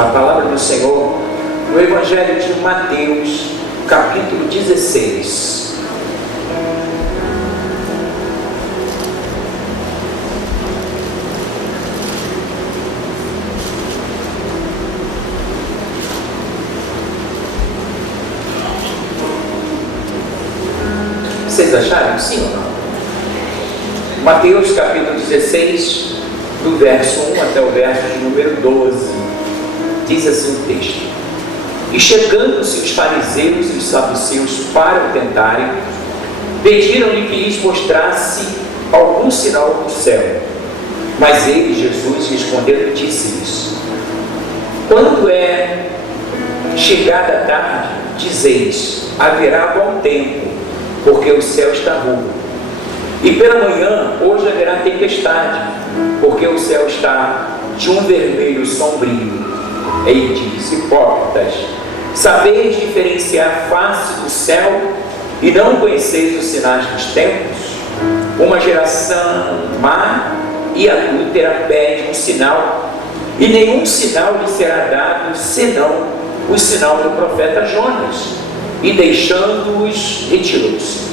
A palavra do Senhor no Evangelho de Mateus, capítulo 16. Vocês acharam sim ou não? Mateus capítulo 16, do verso 1 até o verso de número 12, diz assim o texto: E chegando-se os fariseus e os saduceus para o tentarem, pediram-lhe que lhes mostrasse algum sinal do céu. Mas ele, Jesus, respondendo, disse-lhes: Quando é chegada a tarde, dizeis, haverá bom tempo, porque o céu está rubro. E pela manhã, hoje haverá tempestade, porque o céu está de um vermelho sombrio. Ele diz: hipócritas, sabeis diferenciar a face do céu e não conheceis os sinais dos tempos? Uma geração má e adúltera pede um sinal, e nenhum sinal lhe será dado, senão o sinal do profeta Jonas. E deixando-os, retirou-se.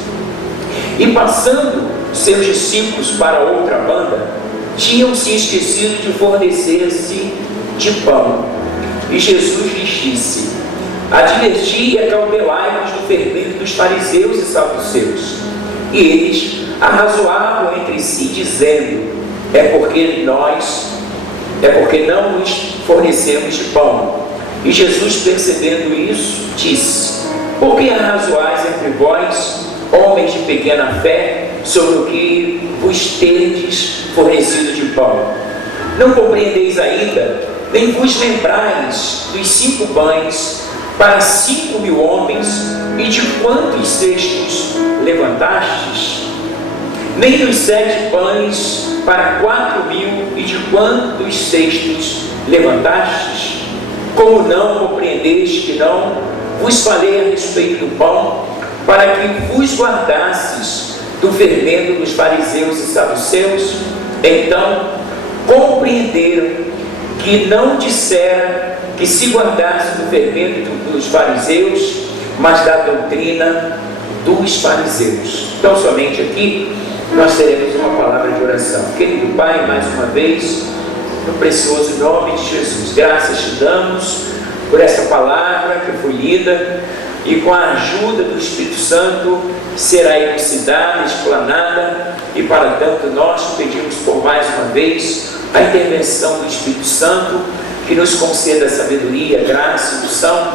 E passando seus discípulos para outra banda, tinham se esquecido de fornecer-se de pão. E Jesus lhes disse: Adverti e acautelai-vos do fermento dos fariseus e saduceus. E eles arrazoavam entre si, dizendo: É porque não nos fornecemos de pão. E Jesus, percebendo isso, disse: Por que arrazoais entre vós, homens de pequena fé, sobre o que vos tendes fornecido de pão? Não compreendeis ainda, nem vos lembrais dos 5 pães para 5.000 homens, e de quantos cestos levantastes? Nem dos 7 pães para 4.000, e de quantos cestos levantastes? Como não compreendeis que não vos falei a respeito do pão, para que vos guardasses do fermento dos fariseus e saduceus? Então compreenderam que não dissera que se guardasse do fermento dos fariseus, mas da doutrina dos fariseus. Então somente aqui nós teremos uma palavra de oração. Querido Pai, mais uma vez, no precioso nome de Jesus, graças te damos por essa palavra que foi lida, e com a ajuda do Espírito Santo será elucidada, explanada, e para tanto nós pedimos por mais uma vez a intervenção do Espírito Santo, que nos conceda sabedoria, graça e unção,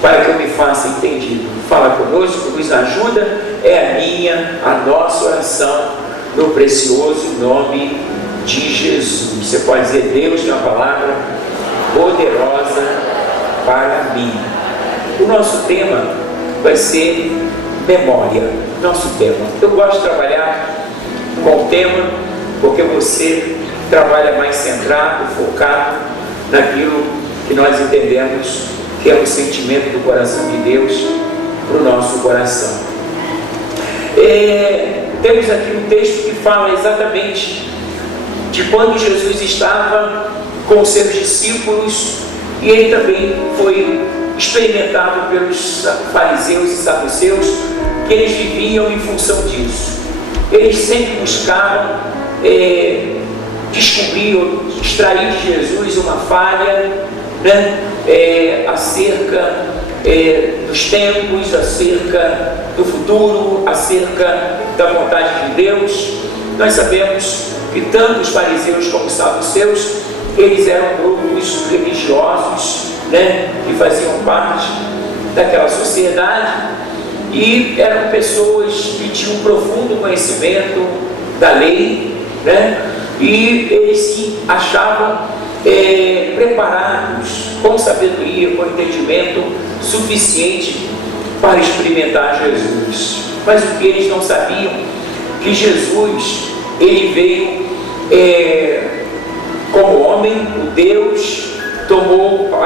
para que eu me faça entendido. Fala conosco, nos ajuda, é a minha, a nossa oração, no precioso nome de Jesus. Você pode dizer: Deus tem uma palavra poderosa para mim. O nosso tema vai ser memória. Nosso tema. Eu gosto de trabalhar com o tema porque você trabalha mais centrado, focado naquilo que nós entendemos que é o sentimento do coração de Deus para o nosso coração. Temos aqui um texto que fala exatamente de quando Jesus estava com os seus discípulos, e ele também foi experimentado pelos fariseus e saduceus, que eles viviam em função disso. Eles sempre buscavam descobrir ou extrair de Jesus uma falha, né? Acerca dos tempos, acerca do futuro, acerca da vontade de Deus. Nós sabemos que tanto os fariseus como os saduceus, eles eram grupos religiosos, né, que faziam parte daquela sociedade, e eram pessoas que tinham um profundo conhecimento da lei, né, e eles se achavam preparados, com sabedoria, com entendimento suficiente para experimentar Jesus. Mas o que eles não sabiam, que Jesus, ele veio como homem, o Deus,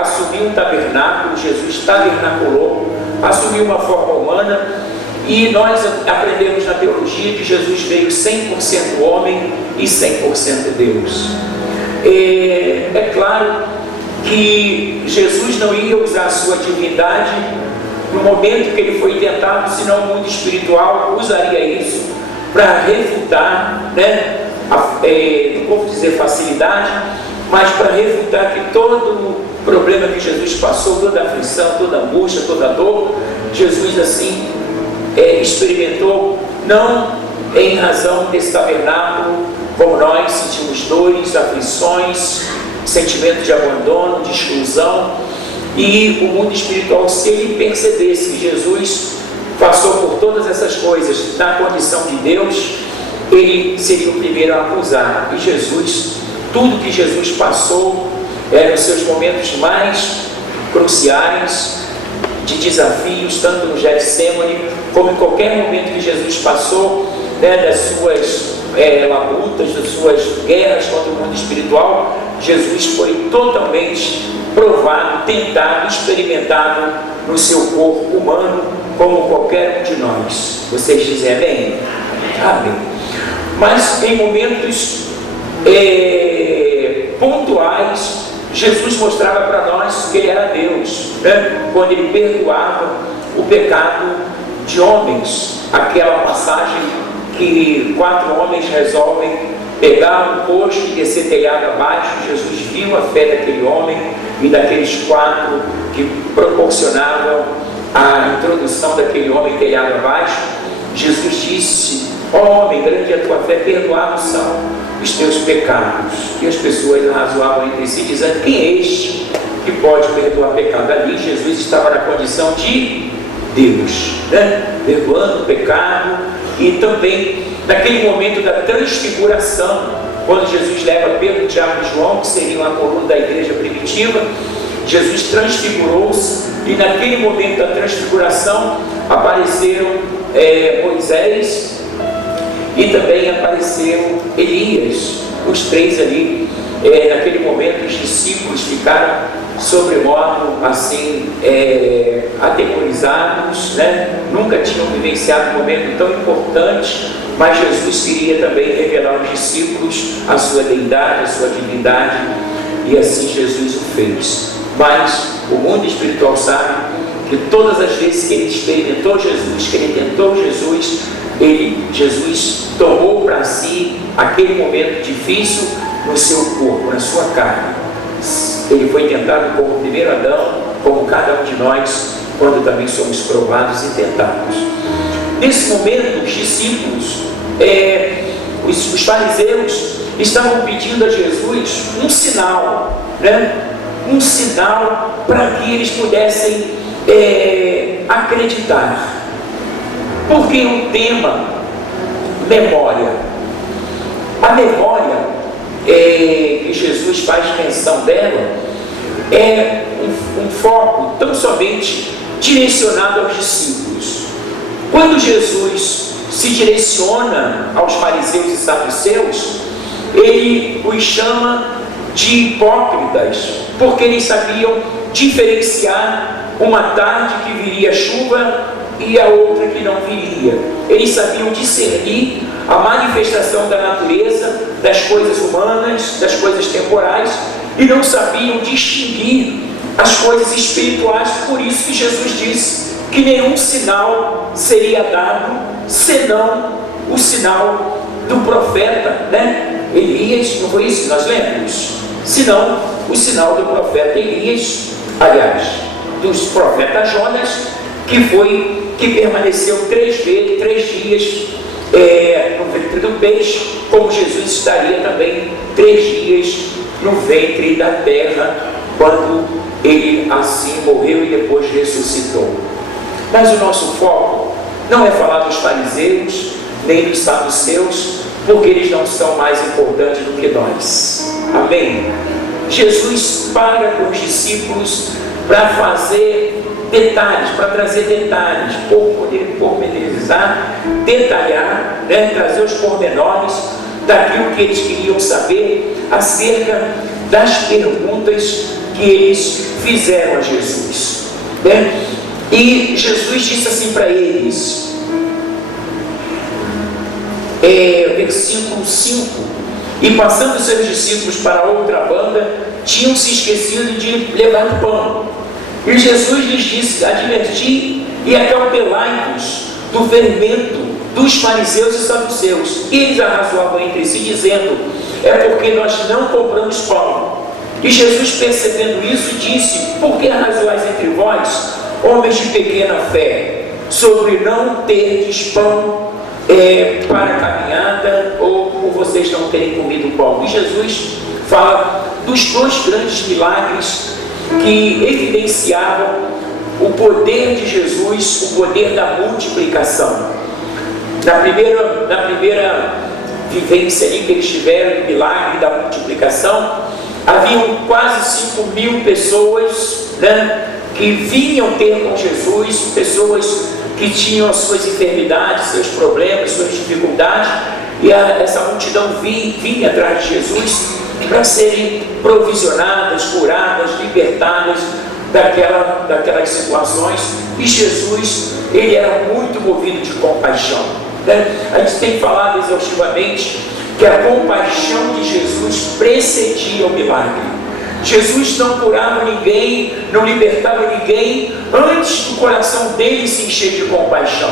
assumiu um tabernáculo. Jesus tabernaculou, assumiu uma forma humana, e nós aprendemos na teologia que Jesus veio 100% homem e 100% Deus. É claro que Jesus não ia usar a sua divindade no momento que ele foi tentado, senão o mundo espiritual usaria isso para refutar, né? Não vou dizer facilidade, mas para refutar que todo o problema que Jesus passou, toda a aflição, toda a angústia, toda a dor, Jesus assim experimentou, não em razão desse tabernáculo, como nós sentimos dores, aflições, sentimento de abandono, de exclusão, e o mundo espiritual, se ele percebesse que Jesus passou por todas essas coisas na condição de Deus, ele seria o primeiro a acusar. E Jesus, tudo que Jesus passou nos seus momentos mais cruciais, de desafios, tanto no Getsemane, como em qualquer momento que Jesus passou, das suas labutas, das suas guerras contra o mundo espiritual, Jesus foi totalmente provado, tentado, experimentado no seu corpo humano, como qualquer um de nós. Vocês dizem amém? Amém. Mas em momentos pontuais, Jesus mostrava para nós que ele era Deus, né? Quando ele perdoava o pecado de homens. Aquela passagem que 4 homens resolvem pegar um poço e descer telhado abaixo. Jesus viu a fé daquele homem e daqueles 4 que proporcionavam a introdução daquele homem telhado abaixo. Jesus disse: ó homem, grande é a tua fé, perdoados são os teus pecados. E as pessoas razoavam entre si, dizendo: quem é este que pode perdoar pecado? Ali Jesus estava na condição de Deus, né? Perdoando o pecado. E também naquele momento da transfiguração, quando Jesus leva Pedro, Tiago e João, que seriam a coluna da igreja primitiva, Jesus transfigurou-se, e naquele momento da transfiguração apareceram Moisés e também apareceram Elias. Os 3 ali, naquele momento os discípulos ficaram sobremodo assim atemorizados, né? Nunca tinham vivenciado um momento tão importante, mas Jesus queria também revelar aos discípulos a sua deidade, a sua divindade, e assim Jesus o fez. Mas o mundo espiritual sabe que todas as vezes que ele experimentou Jesus, que ele tentou Jesus, Jesus tomou para si aquele momento difícil no seu corpo, na sua carne. Ele foi tentado como o primeiro Adão, como cada um de nós, quando também somos provados e tentados. Nesse momento, os discípulos, os fariseus, estavam pedindo a Jesus um sinal, né? Um sinal para que eles pudessem acreditar. Porque o tema memória, a memória que Jesus faz menção dela é um foco tão somente direcionado aos discípulos. Quando Jesus se direciona aos fariseus e saduceus, ele os chama de hipócritas, porque eles sabiam diferenciar uma tarde que viria chuva e a outra que não viria. Eles sabiam discernir a manifestação da natureza, das coisas humanas, das coisas temporais, e não sabiam distinguir as coisas espirituais. Por isso que Jesus disse que nenhum sinal seria dado senão o sinal do profeta, né? Elias, não foi isso que nós lemos? Senão o sinal do profeta Elias, aliás, dos profetas Jonas, que permaneceu 3 dias no ventre do peixe, como Jesus estaria também 3 dias no ventre da terra, quando ele assim morreu e depois ressuscitou. Mas o nosso foco não é falar dos fariseus, nem dos saduceus, porque eles não são mais importantes do que nós. Amém? Jesus para com os discípulos para fazer detalhes, para trazer detalhes, pormenorizar, detalhar, né? Trazer os pormenores daquilo que eles queriam saber acerca das perguntas que eles fizeram a Jesus, né? E Jesus disse assim para eles, versículo 5: e passando seus discípulos para outra banda, tinham se esquecido de levar o pão. E Jesus lhes disse: adverti e acautelai-vos do fermento dos fariseus e saduceus. E eles arrazoavam entre si, dizendo: é porque nós não compramos pão. E Jesus, percebendo isso, disse: por que arrazoais entre vós, homens de pequena fé, sobre não terdes pão para a caminhada, ou por vocês não terem comido pão? E Jesus fala dos dois grandes milagres que evidenciavam o poder de Jesus, o poder da multiplicação. Na primeira vivência ali que eles tiveram, o milagre da multiplicação, haviam quase 5.000 pessoas, né, que vinham ter com Jesus, pessoas que tinham as suas enfermidades, seus problemas, suas dificuldades, e essa multidão vinha atrás de Jesus para serem provisionadas, curadas, libertadas daquelas situações. E Jesus, ele era muito movido de compaixão, né? A gente tem falado exaustivamente que a compaixão de Jesus precedia o milagre. Jesus não curava ninguém, não libertava ninguém antes do coração dele se encher de compaixão.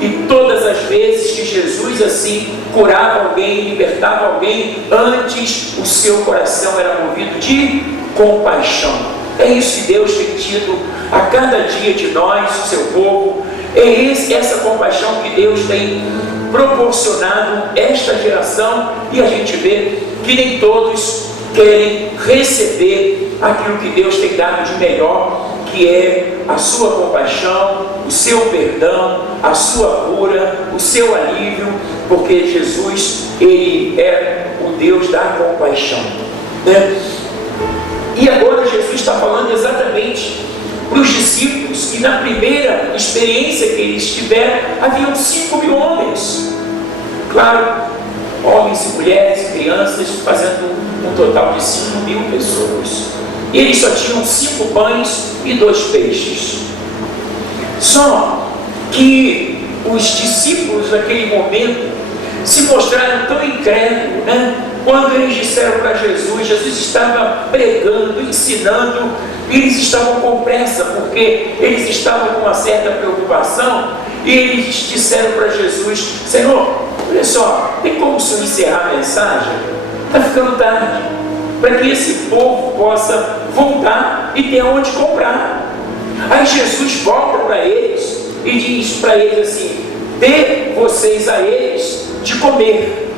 E todas as vezes que Jesus assim curava alguém, libertava alguém, antes o seu coração era movido de compaixão. É isso que Deus tem tido a cada dia de nós, o seu povo. É essa compaixão que Deus tem proporcionado esta geração, e a gente vê que nem todos querem receber aquilo que Deus tem dado de melhor, que é a sua compaixão, o seu perdão, a sua cura, o seu alívio, porque Jesus, ele é o Deus da compaixão, né? E agora Jesus está falando exatamente para os discípulos que na primeira experiência que eles tiveram, haviam 5.000 homens, claro, homens e mulheres e crianças, fazendo um total de 5.000 pessoas. E eles só tinham 5 pães e 2 peixes. Só que os discípulos naquele momento se mostraram tão incrédulos, né? Quando eles disseram para Jesus, Jesus estava pregando, ensinando, e eles estavam com pressa, porque eles estavam com uma certa preocupação, e eles disseram para Jesus: Senhor, olha só, tem como o Senhor encerrar a mensagem? Está ficando tarde, para que esse povo possa voltar e ter onde comprar. Aí Jesus volta para eles e diz para eles assim: dê vocês a eles de comer.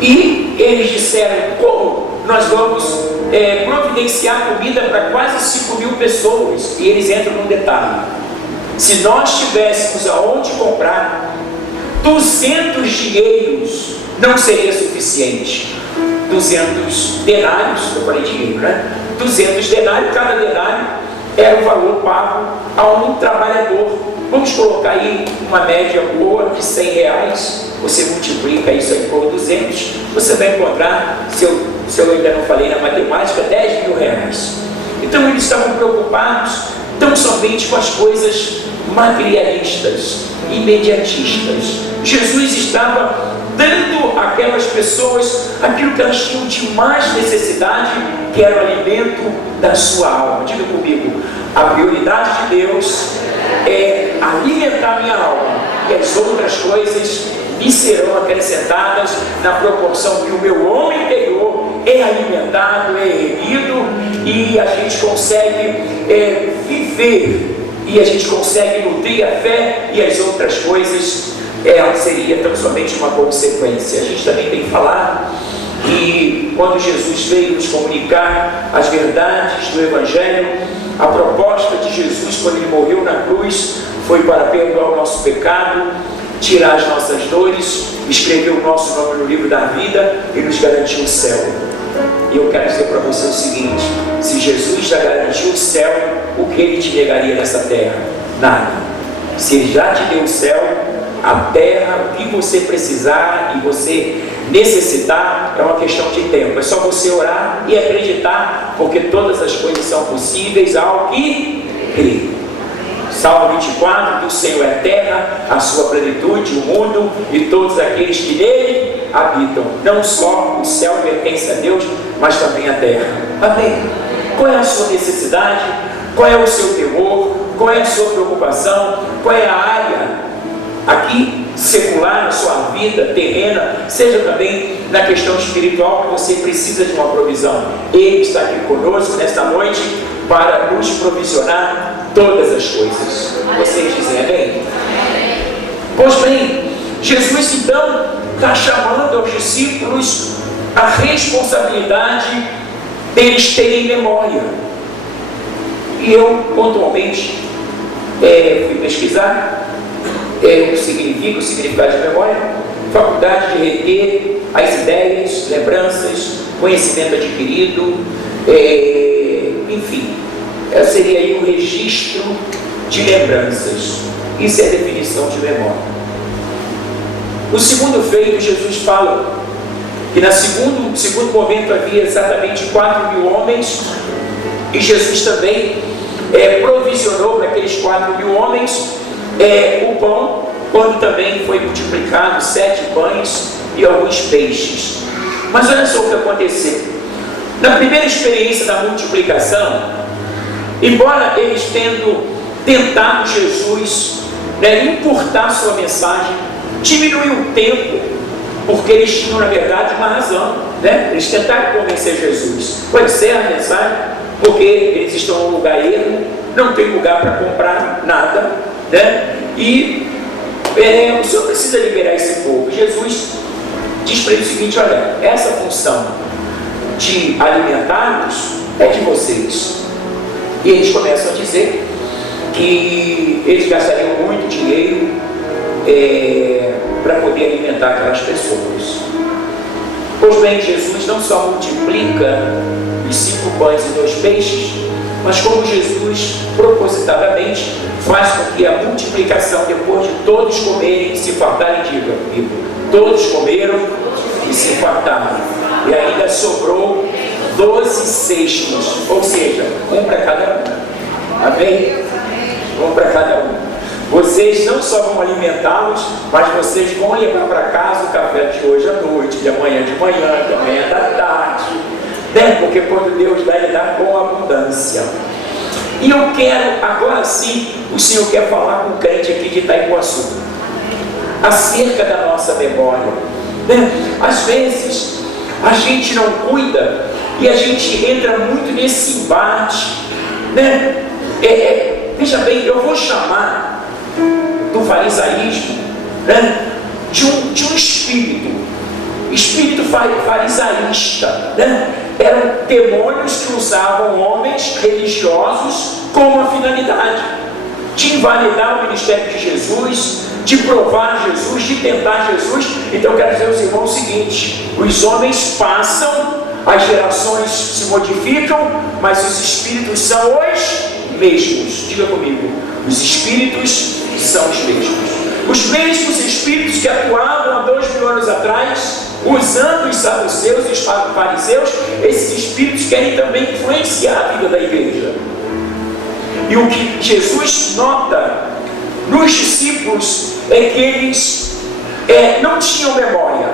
E eles disseram: como nós vamos providenciar comida para quase 5.000 pessoas? E eles entram num detalhe: se nós tivéssemos aonde comprar, 200 dinheiros não seria suficiente. 200 denários, eu falei dinheiro, né? 200 denários, cada denário era o valor pago a um trabalhador. Vamos colocar aí uma média boa de 100 reais, você multiplica isso aí por 200, você vai encontrar, se eu ainda não falei na matemática, 10.000 reais. Então eles estavam preocupados tão somente com as coisas materialistas, imediatistas. Jesus estava dando àquelas pessoas aquilo que elas tinham de mais necessidade, que era o alimento da sua alma. Diga comigo: a prioridade de Deus é alimentar minha alma, e as outras coisas me serão acrescentadas na proporção que o meu homem interior é alimentado, é erguido, e a gente consegue viver, e a gente consegue nutrir a fé, e as outras coisas seria tão somente uma consequência. A gente também tem falado que quando Jesus veio nos comunicar as verdades do Evangelho, a proposta de Jesus quando ele morreu na cruz foi para perdoar o nosso pecado, tirar as nossas dores, escrever o nosso nome no livro da vida e nos garantir o céu. E eu quero dizer para você o seguinte: se Jesus já garantiu o céu, o que ele te negaria nessa terra? Nada. Se ele já te deu o céu, a terra, o que você precisar e você necessitar, é uma questão de tempo. É só você orar e acreditar, porque todas as coisas são possíveis ao que crê. Salmo 24: do Senhor é a terra, a sua plenitude, o mundo e todos aqueles que nele habitam. Não só o céu pertence a Deus, mas também a terra. Amém? Qual é a sua necessidade? Qual é o seu temor? Qual é a sua preocupação? Qual é a área aqui secular na sua vida terrena, seja também na questão espiritual, que você precisa de uma provisão? Ele está aqui conosco nesta noite para nos provisionar todas as coisas. Vocês dizem amém? Pois bem, Jesus então está chamando aos discípulos a responsabilidade deles terem memória. E eu pontualmente fui pesquisar o significado de memória, faculdade de reter as ideias, lembranças, conhecimento adquirido, enfim, seria aí um registro de lembranças. Isso é a definição de memória. No segundo feito, Jesus fala que no segundo momento havia exatamente 4.000 homens, e Jesus também provisionou para aqueles 4.000 homens o pão, quando também foi multiplicado 7 pães e alguns peixes. Mas olha só o que aconteceu. Na primeira experiência da multiplicação, embora eles tendo tentado Jesus encurtar sua mensagem, diminuiu o tempo, porque eles tinham na verdade uma razão, eles tentaram convencer Jesus. Pode ser a mensagem, porque eles estão num lugar ermo, não tem lugar para comprar nada, e o Senhor precisa liberar esse povo. Jesus diz para ele o seguinte: olha, essa função de alimentá-los é de vocês. E eles começam a dizer que eles gastariam muito dinheiro para poder alimentar aquelas pessoas. Pois bem, Jesus não só multiplica os 5 pães e 2 peixes, mas como Jesus propositadamente faz com que a multiplicação, depois de todos comerem e se fartarem, diga comigo, todos comeram e se fartaram, e ainda sobrou 12 cestos, ou seja, um para cada um. Amém? Um para cada um. Vocês não só vão alimentá-los, mas vocês vão levar para casa o café de hoje à noite, de amanhã de manhã, de amanhã da tarde, porque quando Deus dá, Ele dá com abundância. E eu quero, agora sim, o Senhor quer falar com o crente aqui de Itaipuaçu acerca da nossa memória. Às vezes a gente não cuida e a gente entra muito nesse embate, veja bem, eu vou chamar do farisaísmo de um espírito farisaísta, eram demônios que usavam homens religiosos com uma finalidade de invalidar o ministério de Jesus, de provar Jesus, de tentar Jesus. Então eu quero dizer aos irmãos o seguinte: os homens passam, as gerações se modificam, mas os espíritos são os mesmos. Diga comigo, os espíritos são os mesmos. Os mesmos espíritos que atuavam há 2000 anos atrás, usando os saduceus e os fariseus, esses espíritos querem também influenciar a vida da igreja. E o que Jesus nota nos discípulos é que eles não tinham memória.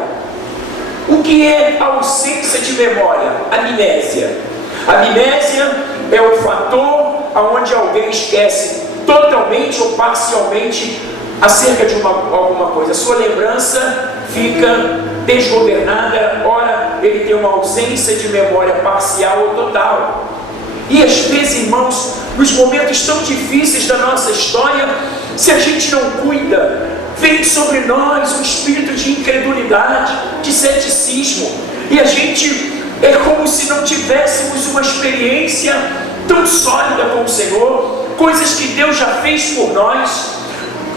O que é ausência de memória? Amnésia. Amnésia é o fator onde alguém esquece totalmente ou parcialmente acerca de alguma coisa. A sua lembrança fica desgovernada. Ora, ele tem uma ausência de memória parcial ou total. E às vezes, irmãos, nos momentos tão difíceis da nossa história, se a gente não cuida, vem sobre nós um espírito de incredulidade, de ceticismo, e a gente é como se não tivéssemos uma experiência tão sólida com o Senhor, coisas que Deus já fez por nós,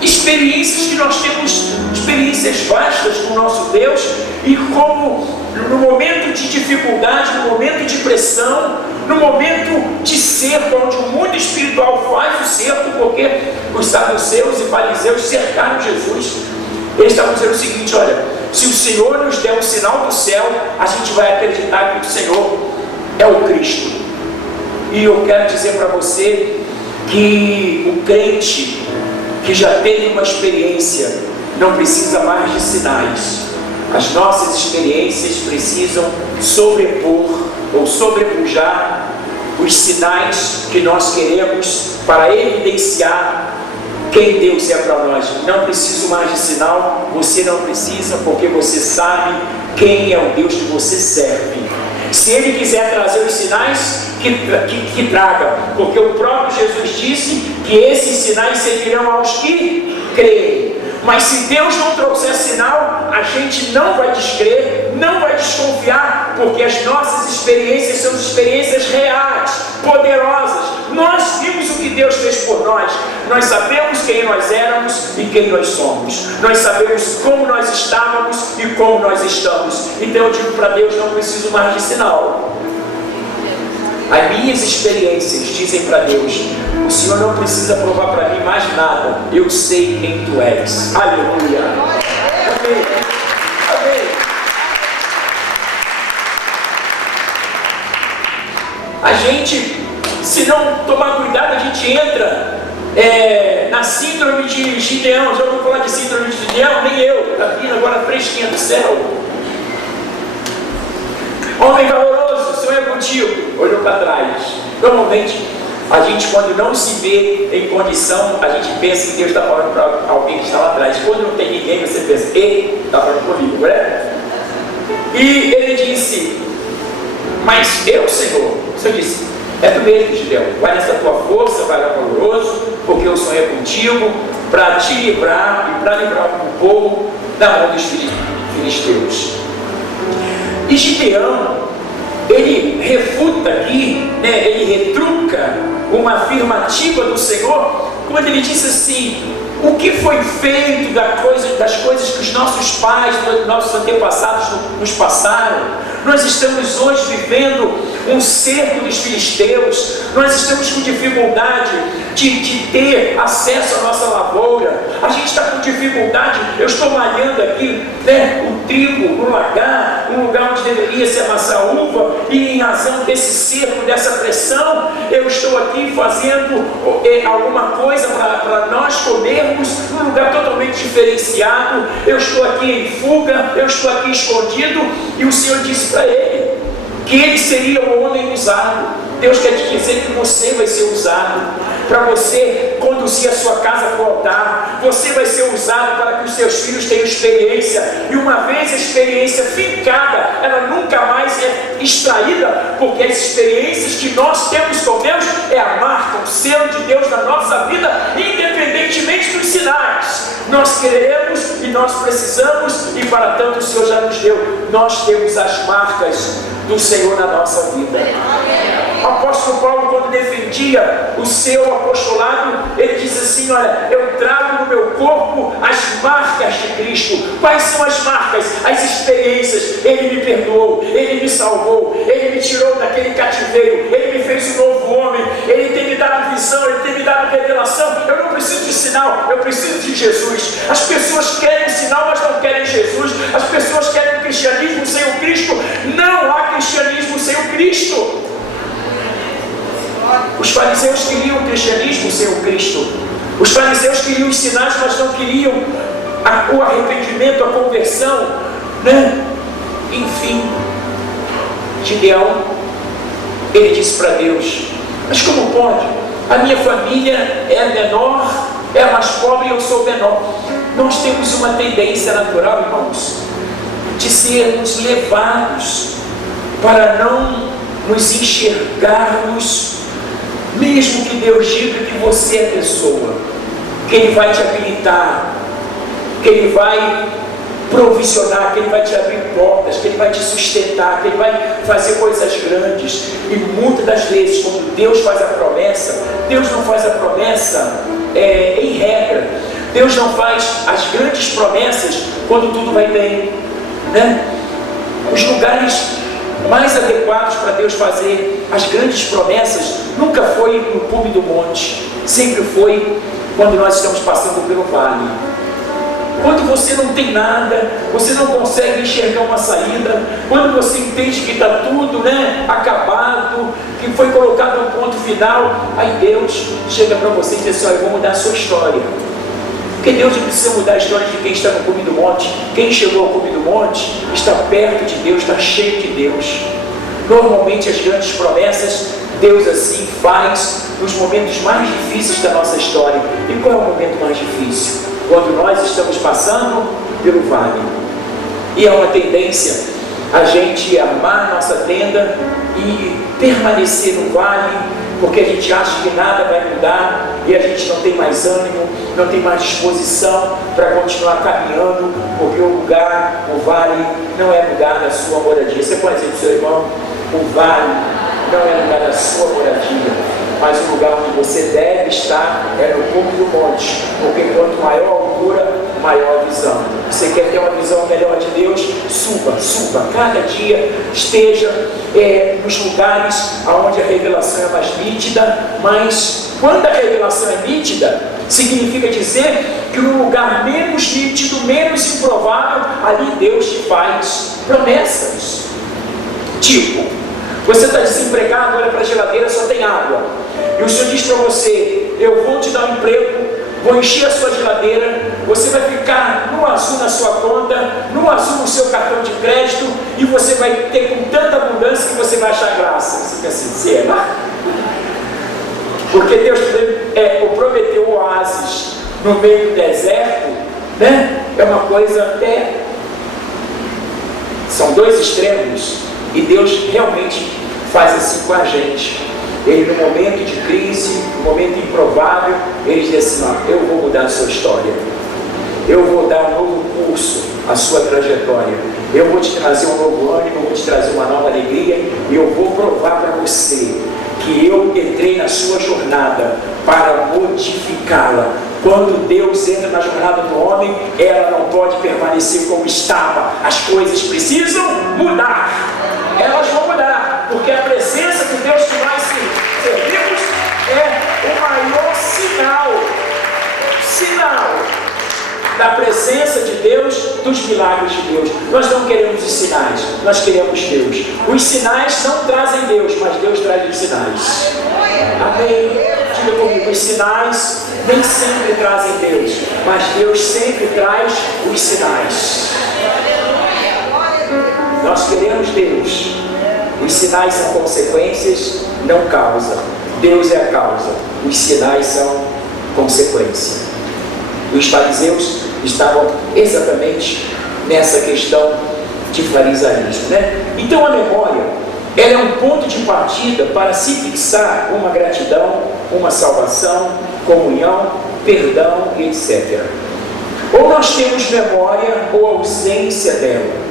experiências que nós temos, experiências vastas com o nosso Deus, e como no momento de dificuldade, no momento de pressão, no momento de cerco, onde o mundo espiritual faz o cerco, porque os saduceus e fariseus cercaram Jesus, eles estavam dizendo o seguinte: olha, se o Senhor nos der um sinal do céu, a gente vai acreditar que o Senhor é o Cristo. E eu quero dizer para você que o crente que já teve uma experiência não precisa mais de sinais. As nossas experiências precisam sobrepor ou sobrepujar os sinais que nós queremos para evidenciar quem Deus é para nós. Não preciso mais de sinal, você não precisa, porque você sabe quem é o Deus que você serve. Se Ele quiser trazer os sinais, que traga, porque o próprio Jesus disse que esses sinais seguirão aos que creem. Mas se Deus não trouxer sinal, a gente não vai descrer, não vai desconfiar, porque as nossas experiências são experiências reais, poderosas. Nós vimos o que Deus fez por nós. Nós sabemos quem nós éramos e quem nós somos. Nós sabemos como nós estávamos e como nós estamos. Então eu digo para Deus, não preciso mais de sinal. As minhas experiências dizem para Deus: o Senhor não precisa provar para mim mais nada, eu sei quem Tu és. Aleluia. Amém. Amém. A gente, se não tomar cuidado, a gente entra na síndrome de Gideão. Já ouviu falar de síndrome de Gideão? Nem eu. Está vindo agora fresquinha do céu. Homem valoroso, o Senhor é contigo. Olhou para trás. Normalmente, a gente, quando não se vê em condição, a gente pensa que Deus está falando para alguém que está lá atrás. Quando não tem ninguém, você pensa: Ele está falando comigo, né? E ele disse: mas eu, Senhor. O Senhor disse: é tu mesmo, Gideão. Vai nessa tua força, vai lá valoroso, porque o Senhor é contigo, para te livrar e para livrar o povo da mão dos filisteus. E Gideão, ele refuta aqui, ele retruca uma afirmativa do Senhor, quando ele disse assim: o que foi feito das coisas que os nossos pais, nossos antepassados nos passaram? Nós estamos hoje vivendo um cerco dos filisteus, nós estamos com dificuldade de ter acesso à nossa lavoura, a gente está com dificuldade. Eu estou malhando aqui o trigo no lagar, um lugar onde deveria se amassar uva, e em razão desse cerco, dessa pressão, eu estou aqui fazendo alguma coisa para nós comermos num lugar totalmente diferenciado. Eu estou aqui em fuga, eu estou aqui escondido, e o Senhor disse para ele que ele seria o homem usado. Deus quer te dizer que você vai ser usado para você conduzir a sua casa para o altar. Você vai ser usado para que os seus filhos tenham experiência, e uma vez a experiência fincada, ela nunca mais é extraída, porque as experiências que nós temos com Deus é a marca, o selo de Deus na nossa vida, independentemente dos sinais. Nós queremos e nós precisamos, e para tanto o Senhor já nos deu. Nós temos as marcas do Senhor na nossa vida. O apóstolo Paulo, quando defendia o seu apostolado, ele diz assim: olha, eu trago no meu corpo as marcas de Cristo. Quais são as marcas? As experiências. Ele me perdoou, Ele me salvou, Ele me tirou daquele cativeiro, Ele me fez um novo homem, Ele tem me dado visão, Ele tem me dado revelação. Eu não preciso de sinal, eu preciso de Jesus. As pessoas querem sinal, mas não querem Jesus. As pessoas querem o cristianismo sem o Cristo. Não há cristianismo sem o Cristo. Os fariseus queriam o cristianismo sem o Cristo. Os fariseus queriam os sinais, mas não queriam o arrependimento, a conversão, né? Enfim, Gideão, ele disse para Deus: mas como pode? A minha família é a menor, é a mais pobre, e eu sou o menor. Nós temos uma tendência natural, irmãos, de sermos levados para não nos enxergarmos, mesmo que Deus diga que você é pessoa, que Ele vai te habilitar, que Ele vai provisionar, que Ele vai te abrir portas, que Ele vai te sustentar, que Ele vai fazer coisas grandes. E muitas das vezes, quando Deus faz a promessa, Deus não faz a promessa em regra. Deus não faz as grandes promessas quando tudo vai bem, né? Os lugares mais adequados para Deus fazer as grandes promessas nunca foi no cume do monte, sempre foi quando nós estamos passando pelo vale. Quando você não tem nada, você não consegue enxergar uma saída, quando você entende que está tudo, acabado, que foi colocado um ponto final, aí Deus chega para você e diz assim: olha, eu vou mudar a sua história. Porque Deus não precisa mudar a história de quem está no cume do monte. Quem chegou ao cume do monte está perto de Deus, está cheio de Deus. Normalmente as grandes promessas, Deus assim faz nos momentos mais difíceis da nossa história. E qual é o momento mais difícil? Quando nós estamos passando pelo vale. E é uma tendência a gente armar nossa tenda e permanecer no vale, porque a gente acha que nada vai mudar e a gente não tem mais ânimo, não tem mais disposição para continuar caminhando, porque o lugar, o vale, não é lugar da sua moradia. Você pode dizer para o seu irmão, o vale não é lugar da sua moradia, mas o lugar onde você deve estar é no cume do monte, porque quanto maior a altura, maior a visão. Você quer ter uma visão melhor de Deus? Suba, cada dia esteja nos lugares onde a revelação é mais nítida, mas quando a revelação é nítida, significa dizer que no lugar menos nítido, menos improvável, ali Deus te faz promessas. Tipo, você está desempregado, olha para a geladeira, só tem água. E o Senhor diz para você, eu vou te dar um emprego, vou encher a sua geladeira, você vai ficar no azul na sua conta, no azul no seu cartão de crédito, e você vai ter com tanta abundância que você vai achar graça. Você fica assim, será? Porque Deus prometeu oásis no meio do deserto, né? É uma coisa são dois extremos, e Deus realmente faz assim com a gente. Ele, no momento de crise, no momento improvável, ele diz assim, eu vou mudar a sua história, eu vou dar um novo curso à sua trajetória, eu vou te trazer um novo ânimo, eu vou te trazer uma nova alegria, e eu vou provar para você que eu entrei na sua jornada para modificá-la. Quando Deus entra na jornada do homem, ela não pode permanecer como estava. As coisas precisam mudar. Elas vão mudar, porque a presença de Deus que nós servimos é o maior sinal da presença de Deus, dos milagres de Deus. Nós não queremos os sinais, nós queremos Deus. Os sinais não trazem Deus, mas Deus traz os sinais. Amém? Diga comigo, os sinais nem sempre trazem Deus, mas Deus sempre traz os sinais. Nós queremos Deus. Os sinais são consequências, não causa. Deus é a causa. Os sinais são consequência. Os fariseus estavam exatamente nessa questão de farisaísmo, né? Então a memória, ela é um ponto de partida para se fixar uma gratidão, uma salvação, comunhão, perdão, etc. Ou nós temos memória ou ausência dela.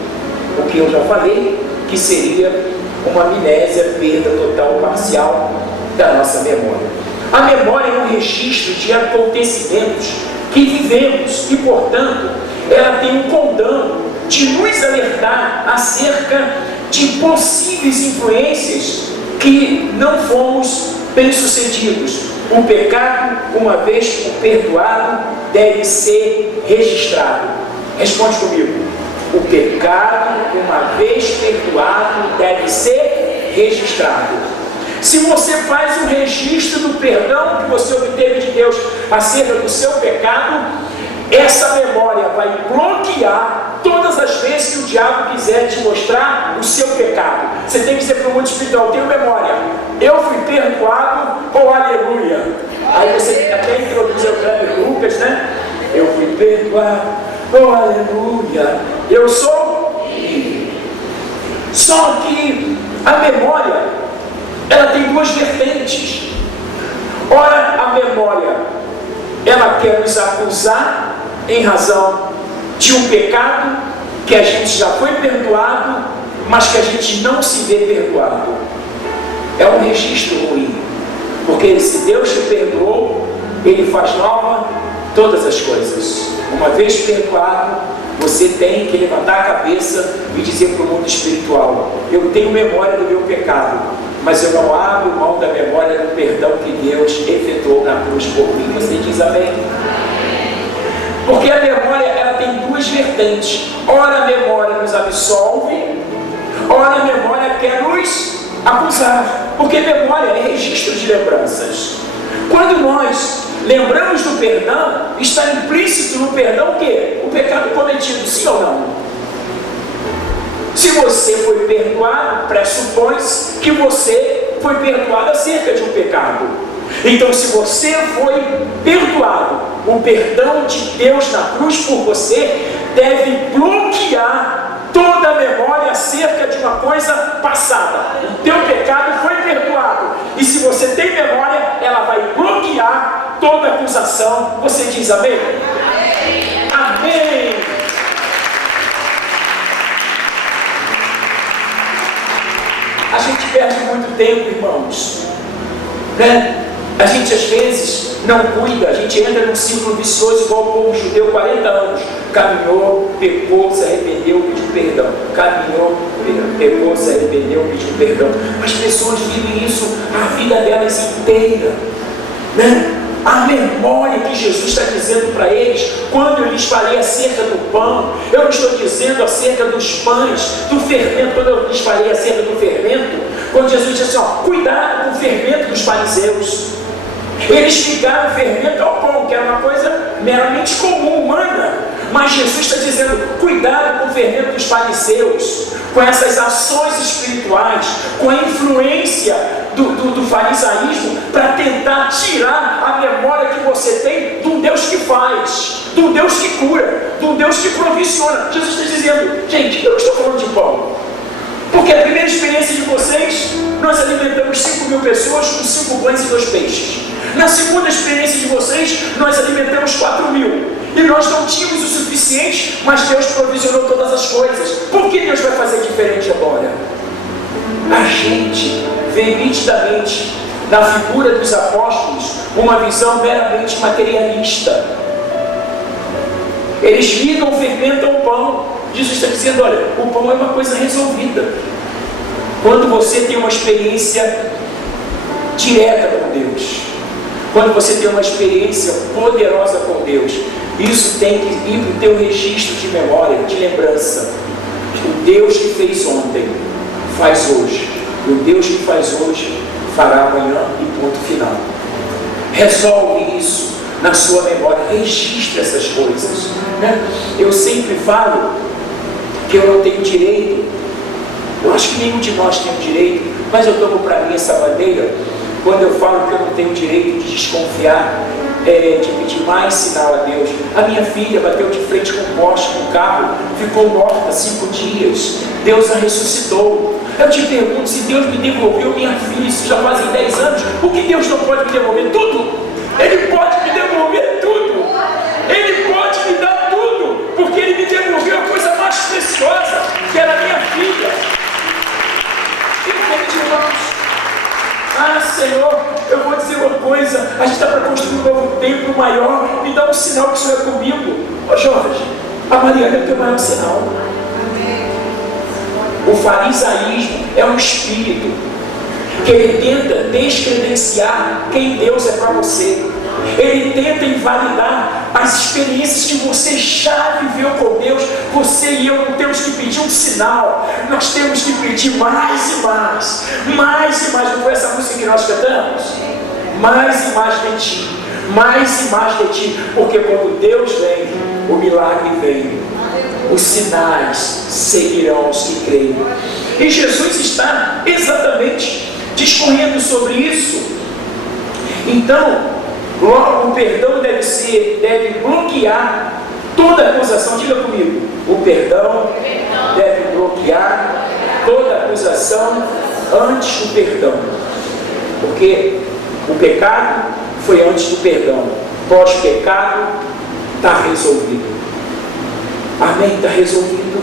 O que eu já falei, que seria uma amnésia, perda total ou parcial da nossa memória. A memória é um registro de acontecimentos que vivemos e, portanto, ela tem um condão de nos alertar acerca de possíveis influências que não fomos bem-sucedidos. O pecado, uma vez perdoado, deve ser registrado. Responde comigo. O pecado, uma vez perdoado, deve ser registrado. Se você faz um registro do perdão que você obteve de Deus acerca do seu pecado, essa memória vai bloquear todas as vezes que o diabo quiser te mostrar o seu pecado. Você tem que dizer para o mundo espiritual, tenho memória, eu fui perdoado, oh aleluia. Aí você até introduz o Kleber Lucas, né? Eu fui perdoado, oh aleluia, eu sou livre. Só que a memória, ela tem duas vertentes. Ora, a memória, ela quer nos acusar em razão de um pecado que a gente já foi perdoado, mas que a gente não se vê perdoado. É um registro ruim, porque se Deus te perdoou, Ele faz nova todas as coisas. Uma vez perdoado, você tem que levantar a cabeça e dizer para o mundo espiritual, eu tenho memória do meu pecado, mas eu não abro mão da memória do perdão que Deus efetuou na cruz por mim. Você diz amém? Porque a memória, ela tem duas vertentes. Ora a memória nos absolve, ora a memória quer nos acusar. Porque memória é registro de lembranças. Quando nós lembramos do perdão, está implícito no perdão o quê? O pecado cometido, sim ou não? Se você foi perdoado, pressupõe-se que você foi perdoado acerca de um pecado. Então, se você foi perdoado, o perdão de Deus na cruz por você deve bloquear toda a memória acerca de uma coisa passada. O teu pecado foi perdoado. E se você tem memória, ela vai bloquear toda acusação. Você diz amém? Amém. Amém. A gente perde muito tempo, irmãos, né? A gente às vezes não cuida, a gente entra num ciclo vicioso igual o povo judeu, 40 anos, caminhou, pecou, se arrependeu, pediu perdão, caminhou, pecou, se arrependeu, pediu perdão. As pessoas vivem isso a vida delas inteira, né? A memória que Jesus está dizendo para eles, quando eu lhes falei acerca do pão, eu não estou dizendo acerca dos pães, do fermento. Quando eu lhes falei acerca do fermento, quando Jesus disse assim, ó, cuidado com o fermento dos fariseus. Eles ligaram o fermento ao pão, que era uma coisa meramente comum, humana. Mas Jesus está dizendo, cuidado com o fermento dos fariseus, com essas ações espirituais, com a influência do farisaísmo, para tentar tirar a memória que você tem de um Deus que faz, de um Deus que cura, de um Deus que provisiona. Jesus está dizendo, gente, eu não estou falando de pão, porque a primeira experiência de vocês, nós alimentamos 5.000 pessoas com 5 pães e 2 peixes. Na segunda experiência de vocês, nós alimentamos 4.000. E nós não tínhamos o suficiente, mas Deus provisionou todas as coisas. Por que Deus vai fazer diferente agora? A gente vê nitidamente na figura dos apóstolos uma visão meramente materialista. Eles ligam o fermento ao pão. Jesus está dizendo, olha, o pão é uma coisa resolvida. Quando você tem uma experiência direta com Deus, quando você tem uma experiência poderosa com Deus, isso tem que ir para o teu registro de memória, de lembrança. O Deus que fez ontem, faz hoje. E o Deus que faz hoje, fará amanhã e ponto final. Resolve isso na sua memória, registre essas coisas, né? Eu sempre falo que eu não tenho direito, eu acho que nenhum de nós tem direito, mas eu tomo para mim essa bandeira, quando eu falo que eu não tenho direito de desconfiar, de pedir mais sinal a Deus. A minha filha bateu de frente com um poste, com um carro, ficou morta 5 dias, Deus a ressuscitou. Eu te pergunto, se Deus me devolveu minha filha, isso já fazem 10 anos, por que Deus não pode me devolver tudo? Ele pode me devolver tudo, Ele pode me dar tudo, porque Ele me devolveu a coisa mais preciosa, que era a minha filha. E irmãos, Senhor, eu vou dizer uma coisa, a gente está para construir um novo templo maior, me dá um sinal que o Senhor é comigo. Ô Jorge, a Mariana é o teu maior sinal. O farisaísmo é um espírito que ele tenta descredenciar quem Deus é para você. Ele tenta invalidar as experiências que você já viveu com Deus. Você e eu não temos que pedir um sinal, nós temos que pedir mais e mais, mais e mais. Não foi essa música que nós cantamos? Mais e mais de ti, mais e mais de ti, porque quando Deus vem, o milagre vem, os sinais seguirão os que creem. E Jesus está exatamente discorrendo sobre isso. Então, logo o perdão deve bloquear toda acusação. Diga comigo, o perdão deve bloquear toda acusação antes do perdão, porque o pecado foi antes do perdão, pós-pecado está resolvido. Amém? Está resolvido?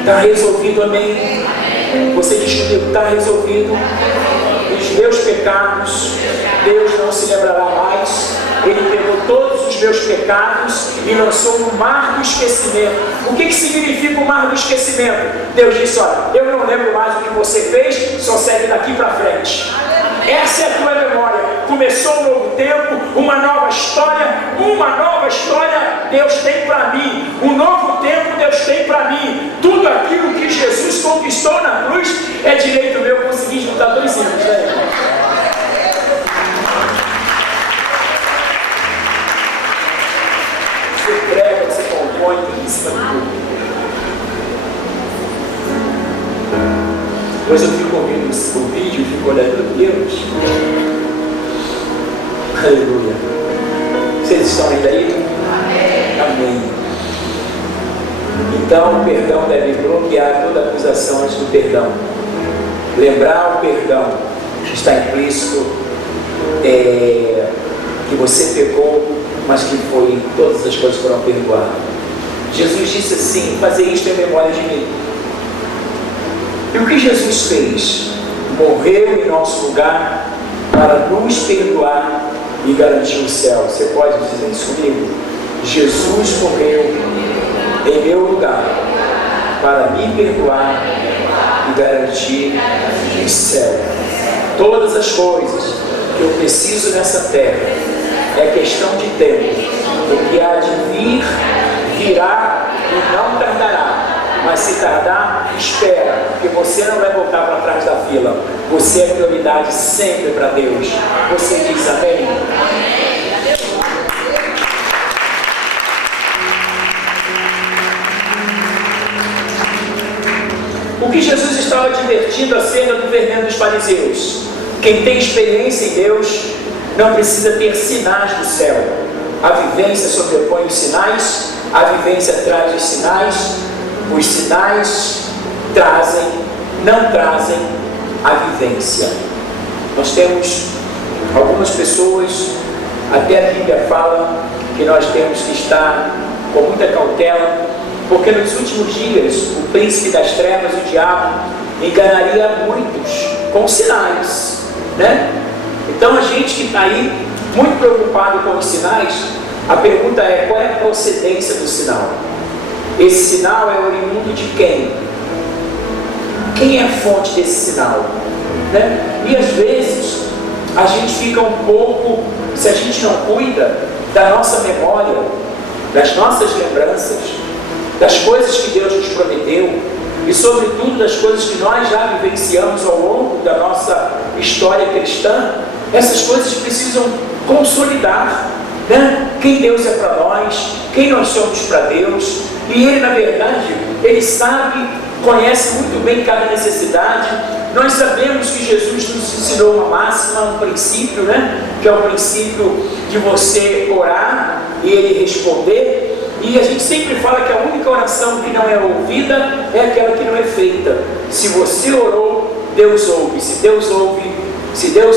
Está resolvido, amém? Você diz comigo, está resolvido. Os meus pecados, Deus não se lembrará mais. Ele pegou todos os meus pecados e lançou no mar do esquecimento. O que significa o mar do esquecimento? Deus disse, olha, eu não lembro mais o que você fez, só segue daqui para frente. Essa é a tua memória. Começou um novo tempo, uma nova história, Deus tem para mim. Um novo tempo Deus tem para mim. Tudo aquilo que Jesus conquistou na cruz é direito meu. Eu consegui juntar 2 hinos, né, irmão? Você prega, você compõe, tudo em cima do público. Depois eu fico ouvindo o vídeo e fico olhando, Deus. Aleluia. Vocês estão ainda aí? Amém. Então o perdão deve bloquear toda acusação antes do perdão. Lembrar o perdão está implícito que você pecou, mas que todas as coisas foram perdoadas. Jesus disse assim: fazer isto em memória de mim. E o que Jesus fez? Morreu em nosso lugar para nos perdoar e garantir o céu. Você pode dizer isso comigo? Jesus morreu em meu lugar para me perdoar e garantir o céu. Todas as coisas que eu preciso nessa terra é questão de tempo. O que há de vir, virá e não tardará. Mas se tardar, espera, porque você não vai voltar para trás da fila. Você é prioridade sempre para Deus. Você diz amém? O que Jesus estava advertindo acerca do fermento dos fariseus? Quem tem experiência em Deus não precisa ter sinais do céu. A vivência sobrepõe os sinais, a vivência traz os sinais não trazem a vivência. Nós temos algumas pessoas, até a Bíblia fala que nós temos que estar com muita cautela, porque nos últimos dias o príncipe das trevas, o diabo, enganaria muitos com sinais, né? Então a gente que está aí muito preocupado com os sinais, a pergunta é: qual é a procedência do sinal? Esse sinal é oriundo de quem? Quem é a fonte desse sinal? Né? E às vezes a gente fica um pouco, se a gente não cuida da nossa memória, das nossas lembranças, das coisas que Deus nos prometeu e sobretudo das coisas que nós já vivenciamos ao longo da nossa história cristã, essas coisas precisam consolidar, né? Quem Deus é para nós, quem nós somos para Deus. E Ele, na verdade, Ele sabe, conhece muito bem cada necessidade. Nós sabemos que Jesus nos ensinou uma máxima, um princípio, né? Que é o princípio de você orar e Ele responder. E a gente sempre fala que a única oração que não é ouvida é aquela que não é feita. Se você orou, Deus ouve. Se Deus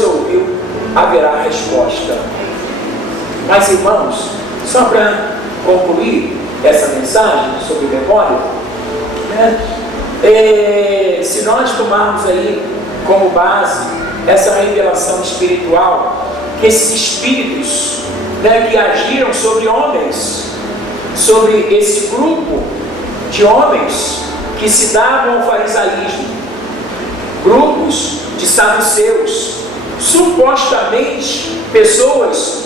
ouviu, haverá resposta. Mas, irmãos, só para concluir essa mensagem sobre memória, né? Se nós tomarmos aí como base essa revelação espiritual, que esses espíritos, né, que agiram sobre homens, sobre esse grupo de homens que se davam ao farisaísmo, grupos de saduceus, supostamente pessoas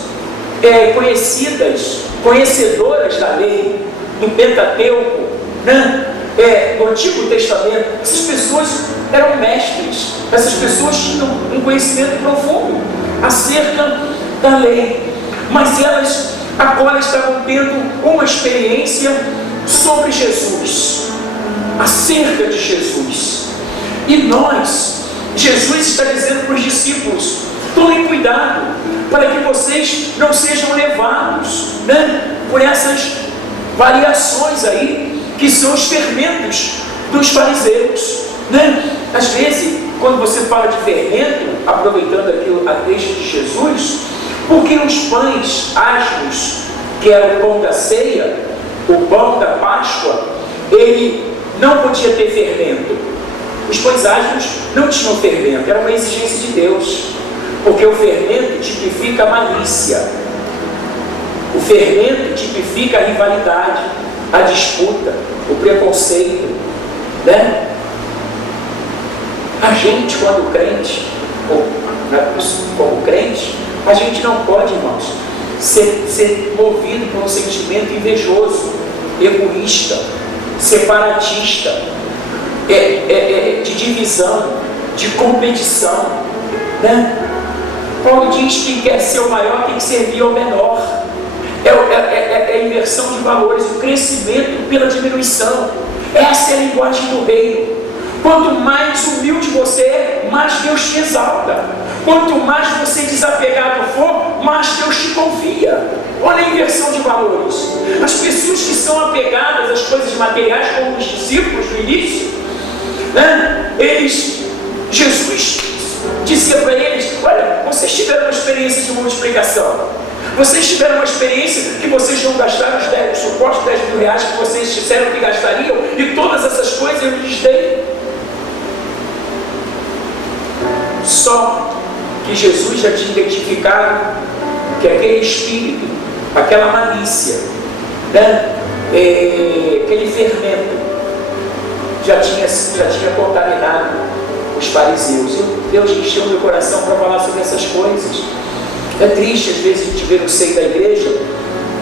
conhecedoras da lei, do Pentateuco, né? No Antigo Testamento. Essas pessoas eram mestres, essas pessoas tinham um conhecimento profundo acerca da lei, mas elas agora estavam tendo uma experiência sobre Jesus, acerca de Jesus. E Jesus está dizendo para os discípulos: tomem cuidado para que vocês não sejam levados, né, por essas variações aí, que são os fermentos dos fariseus, né? Às vezes, quando você fala de fermento, aproveitando aqui a deixa de Jesus, porque os pães asmos, que era o pão da ceia, o pão da Páscoa, ele não podia ter fermento. Os pães asmos não tinham fermento, era uma exigência de Deus, porque o fermento tipifica a malícia, o fermento tipifica a rivalidade, a disputa, o preconceito, né? A gente, quando crente, ou como crente, a gente não pode, irmãos, ser movido por um sentimento invejoso, egoísta, separatista, de divisão, de competição, né? Paulo diz que quem quer ser o maior tem que servir ao menor. É a inversão de valores, o crescimento pela diminuição. Essa é a linguagem do reino. Quanto mais humilde você é, mais Deus te exalta. Quanto mais você desapegado for, mais Deus te confia. Olha a inversão de valores. As pessoas que são apegadas às coisas materiais, como os discípulos no início, né? Jesus dizia para eles: olha, vocês tiveram uma experiência de multiplicação. Vocês tiveram uma experiência que vocês não gastaram os supostos 10 mil reais que vocês disseram que gastariam, e todas essas coisas eu lhes dei. Só que Jesus já tinha identificado que aquele espírito, aquela malícia, né? Aquele fermento já tinha contaminado os fariseus. Deus encheu meu coração para falar sobre essas coisas. É triste às vezes a gente ver no seio da igreja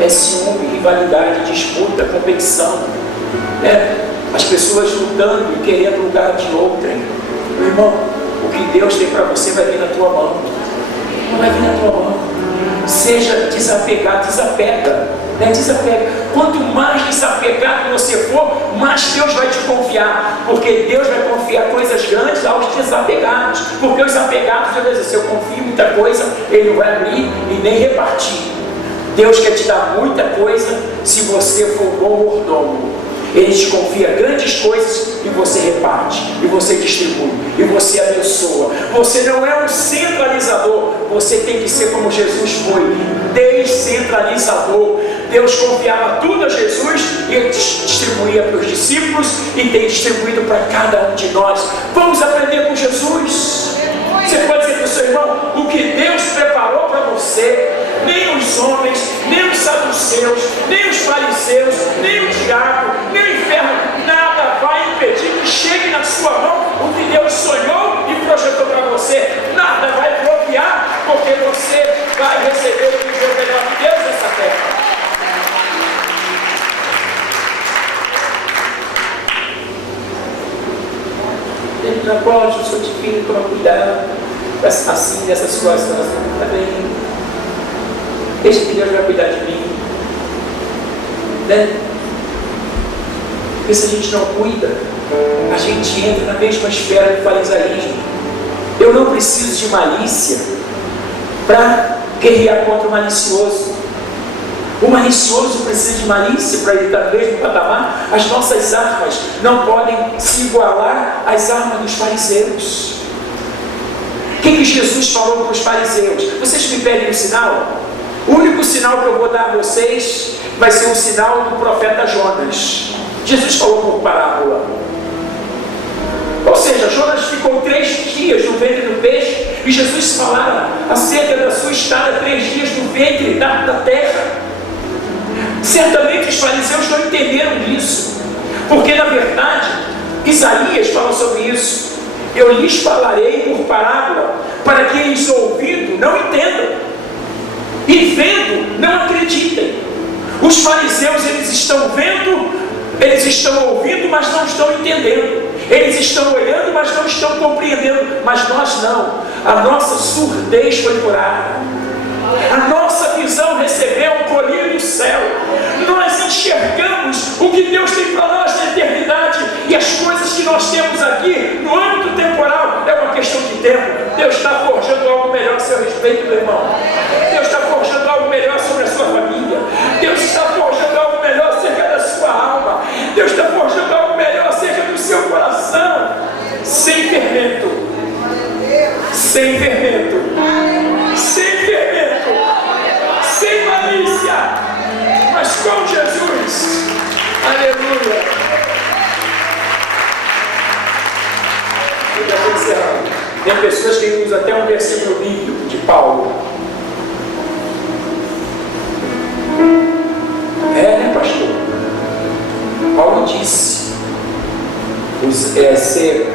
ciúme, rivalidade, disputa, competição, né? As pessoas lutando e querendo o lugar de outrem. Meu irmão, o que Deus tem para você vai vir na tua mão. Não vai vir na tua mão. Seja desapegado, desapega, né? Desapega. Quanto mais desapegado você for, mais Deus vai te confiar, porque Deus vai confiar coisas grandes aos desapegados. Porque os apegados, às vezes, se eu confio em muita coisa, Ele não vai abrir e nem repartir. Deus quer te dar muita coisa se você for bom mordomo. Ele te confia grandes coisas e você reparte, e você distribui, e você abençoa. Você não é um centralizador, você tem que ser como Jesus foi, descentralizador. Deus confiava tudo a Jesus e Ele distribuía para os discípulos e tem distribuído para cada um de nós. Vamos aprender com Jesus. Você pode dizer para o seu irmão: o que Deus preparou para você, nem os homens, nem os saduceus, nem os fariseus, nem o diabo, nem o inferno, nada vai impedir que chegue na sua mão o que Deus sonhou e projetou para você. Nada vai bloquear, porque você vai receber o que foi melhor de Deus nessa terra. Não pode, o seu filho toma cuidado assim dessa situação, está bem. Deixa que Deus vai cuidar de mim, né? Porque se a gente não cuida, a gente entra na mesma esfera do farisaísmo. Eu não preciso de malícia para guerrear contra o malicioso. O malicioso precisa de malícia para ele estar no mesmo patamar. As nossas armas não podem se igualar às armas dos fariseus. O que Jesus falou para os fariseus? Vocês me pedem um sinal? O único sinal que eu vou dar a vocês vai ser um sinal do profeta Jonas. Jesus falou por parábola. Ou seja, Jonas ficou 3 dias no ventre do peixe e Jesus falava acerca da sua estada 3 dias no ventre da terra. Certamente os fariseus não entenderam isso, porque na verdade Isaías fala sobre isso. Eu lhes falarei por parábola, para que eles ouvindo não entendam e vendo não acreditem. Os fariseus, eles estão vendo, eles estão ouvindo, mas não estão entendendo. Eles estão olhando, mas não estão compreendendo. Mas nós não. A nossa surdez foi curada. A nossa visão recebeu um colírio do céu. Nós enxergamos o que Deus tem para nós na eternidade. E as coisas que nós temos aqui no âmbito temporal é uma questão de tempo. Deus está forjando algo melhor a seu respeito, meu irmão. Deus está forjando algo melhor sobre a sua família. Deus está forjando algo melhor acerca da sua alma. Deus está forjando algo melhor acerca do seu coração. Sem fermento. Sem fermento. Sem fermento. Sem malícia. Mas com Jesus. Aleluia. Tem pessoas que usam até um versículo bíblico de Paulo. Né, pastor? Paulo disse: ser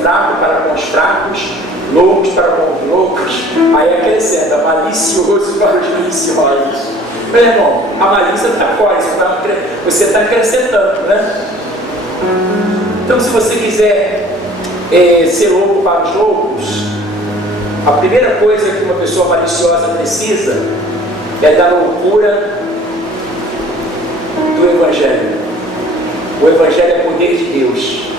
fraco para com os fracos, loucos para com os loucos. Aí acrescenta: malicioso para os maliciosos. Meu irmão, a malícia está fora, você está acrescentando, né? Então, se você quiser ser louco para os loucos, a primeira coisa que uma pessoa maliciosa precisa é da loucura do Evangelho. O Evangelho é poder de Deus.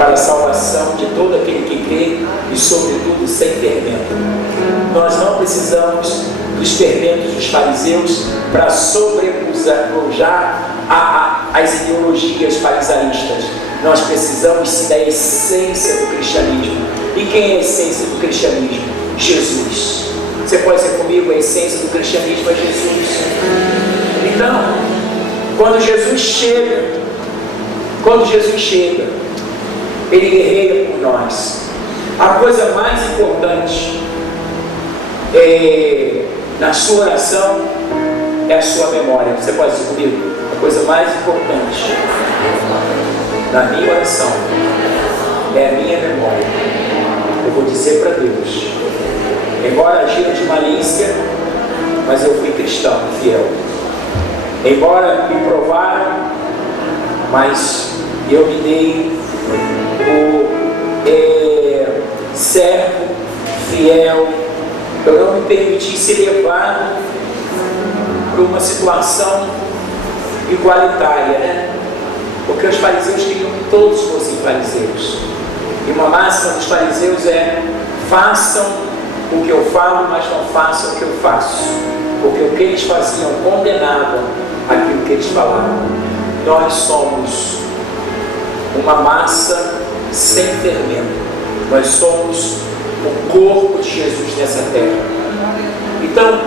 para a salvação de todo aquele que crê e, sobretudo, sem fermento. Nós não precisamos dos fermentos dos fariseus para sobrepujar as ideologias farisaístas. Nós precisamos sim da essência do cristianismo. E quem é a essência do cristianismo? Jesus. Você pode dizer comigo, a essência do cristianismo é Jesus. Então, quando Jesus chega, Ele guerreia por nós. A coisa mais importante na sua oração é a sua memória. Você pode dizer comigo? A coisa mais importante na minha oração é a minha memória. Eu vou dizer para Deus, embora agira de malícia, mas eu fui cristão, fiel. Embora me provaram, mas eu me dei por servo, fiel. Eu não me permiti ser levado para uma situação igualitária, né? Porque os fariseus queriam que todos fossem fariseus. E uma máxima dos fariseus é: façam o que eu falo, mas não façam o que eu faço. Porque o que eles faziam condenava aquilo que eles falavam. Nós somos uma massa sem fermento. Nós somos o corpo de Jesus nessa terra. Então,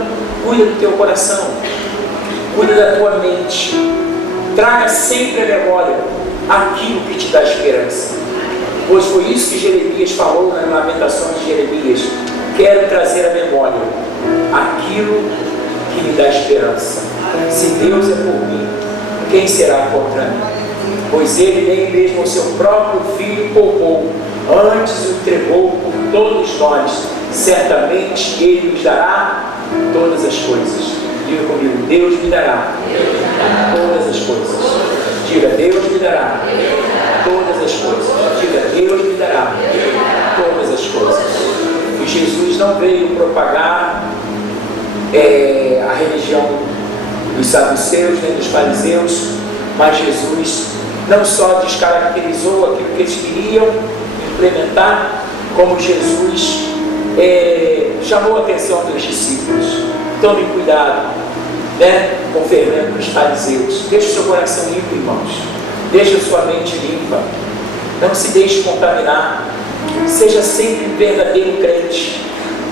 cuida do teu coração, cuida da tua mente, traga sempre a memória aquilo que te dá esperança. Pois foi isso que Jeremias falou nas Lamentações de Jeremias: quero trazer à memória aquilo que me dá esperança. Se Deus é por mim, quem será contra mim? Pois Ele nem mesmo o seu próprio Filho poupou, antes o entregou por todos nós. Certamente Ele nos dará todas as coisas. Diga comigo: Deus me dará todas as coisas. Diga: Deus me dará todas as coisas. Diga: Deus me dará todas as coisas. E Jesus não veio propagar a religião dos saduceus nem dos fariseus, mas Jesus não só descaracterizou aquilo que eles queriam implementar, como Jesus chamou a atenção dos discípulos. Tome cuidado, né, com o fermento dos fariseus. Deixe o seu coração limpo, irmãos. Deixe a sua mente limpa. Não se deixe contaminar. Seja sempre um verdadeiro crente.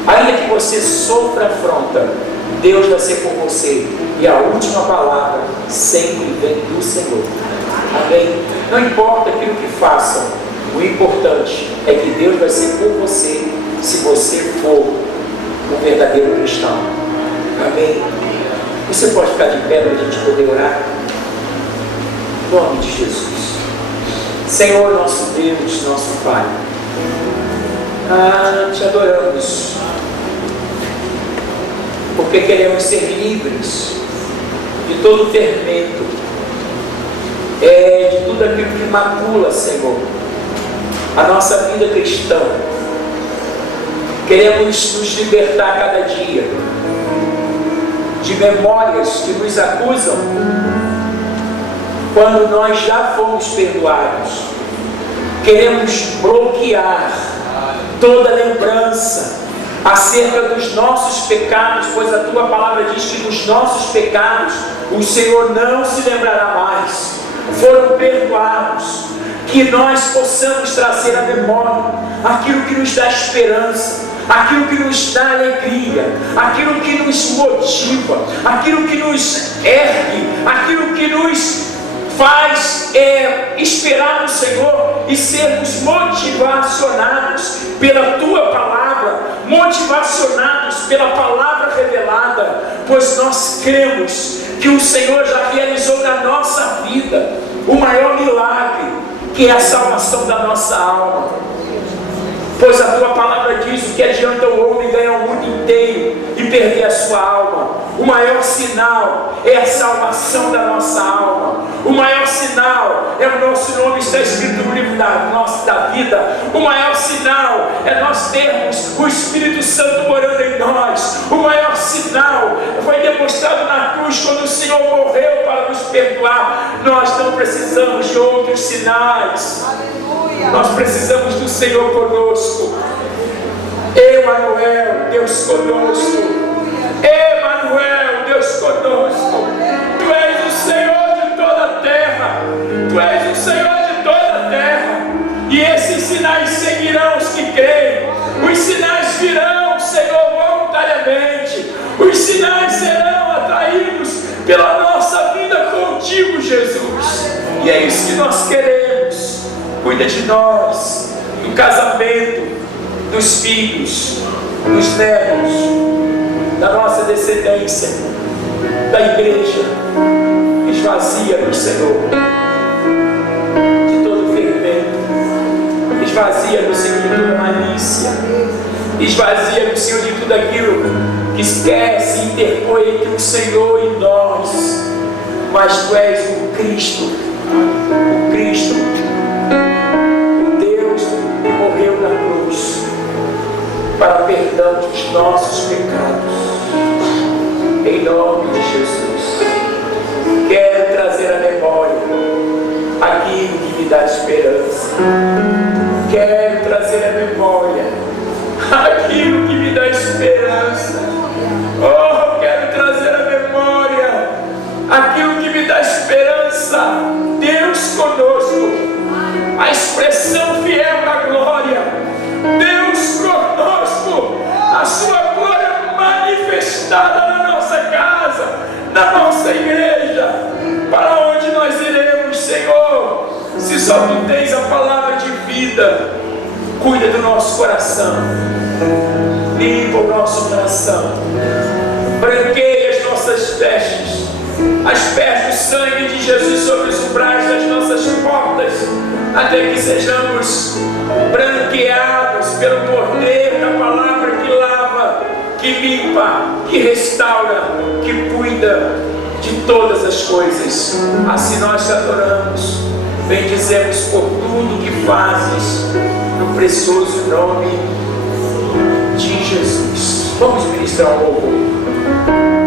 Ainda que você sofra afronta, Deus vai ser por você. E a última palavra sempre vem do Senhor. Amém? Não importa aquilo que façam, o importante é que Deus vai ser por você, se você for um verdadeiro cristão. Amém? Você pode ficar de pé para a gente poder orar? Em nome de Jesus. Senhor, nosso Deus, nosso Pai, te adoramos, porque queremos ser livres de todo o fermento, de tudo aquilo que macula, Senhor, a nossa vida cristã. Queremos nos libertar cada dia de memórias que nos acusam quando nós já fomos perdoados. Queremos bloquear toda lembrança acerca dos nossos pecados, pois a tua palavra diz que dos nossos pecados o Senhor não se lembrará mais. Foram perdoados. Que nós possamos trazer à memória aquilo que nos dá esperança, aquilo que nos dá alegria, aquilo que nos motiva, aquilo que nos ergue, aquilo que nos faz esperar no Senhor e sermos motivacionados pela tua palavra, motivacionados pela palavra revelada, pois nós cremos que o Senhor já realizou na nossa vida o maior milagre, que é a salvação da nossa alma. Pois a tua palavra diz: o que adianta o homem ganhar o mundo inteiro e perder a sua alma? O maior sinal é a salvação da nossa alma. O maior sinal é o nosso nome está escrito no livro da vida. O maior sinal é nós termos o Espírito Santo morando em nós. O maior sinal foi demonstrado na cruz, quando o Senhor morreu para nos perdoar. Nós não precisamos de outros sinais. Nós precisamos do Senhor conosco. Emanuel, Deus conosco. Emanuel, Deus conosco. Tu és o Senhor de toda a terra. Tu és o Senhor de toda a terra. E esses sinais seguirão os que creem. Os sinais virão, Senhor, voluntariamente. Os sinais serão atraídos pela nossa vida contigo, Jesus. E é isso que nós queremos. Cuida de nós, do casamento, dos filhos, dos netos, da nossa descendência, da igreja. Esvazia-nos, Senhor, de todo fermento. Esvazia-nos, Senhor, de toda malícia. Esvazia-nos, Senhor, de tudo aquilo que quer se interpor entre o Senhor e nós. Mas Tu és o Cristo, o Cristo, o Deus que morreu na cruz para perdão dos nossos pecados. Em nome de Jesus, quero trazer à memória aquilo que me dá esperança. Quero trazer à memória aquilo que me dá esperança. Oh, quero trazer à memória aquilo que me dá esperança. Deus conosco, a expressão fiel da glória. Deus conosco, a sua glória manifestada na nossa casa, na nossa igreja. Para onde nós iremos, Senhor, se só Tu tens a palavra de vida? Cuida do nosso coração, limpa o nosso coração, branqueia as nossas vestes, as pés do sangue de Jesus sobre os umbrais das nossas portas, até que sejamos branqueados pelo poder da palavra que lava, que limpa, que restaura, que cuida de todas as coisas. Assim nós te adoramos, bendizemos por tudo que fazes, no precioso nome de Jesus. Vamos ministrar um louvor.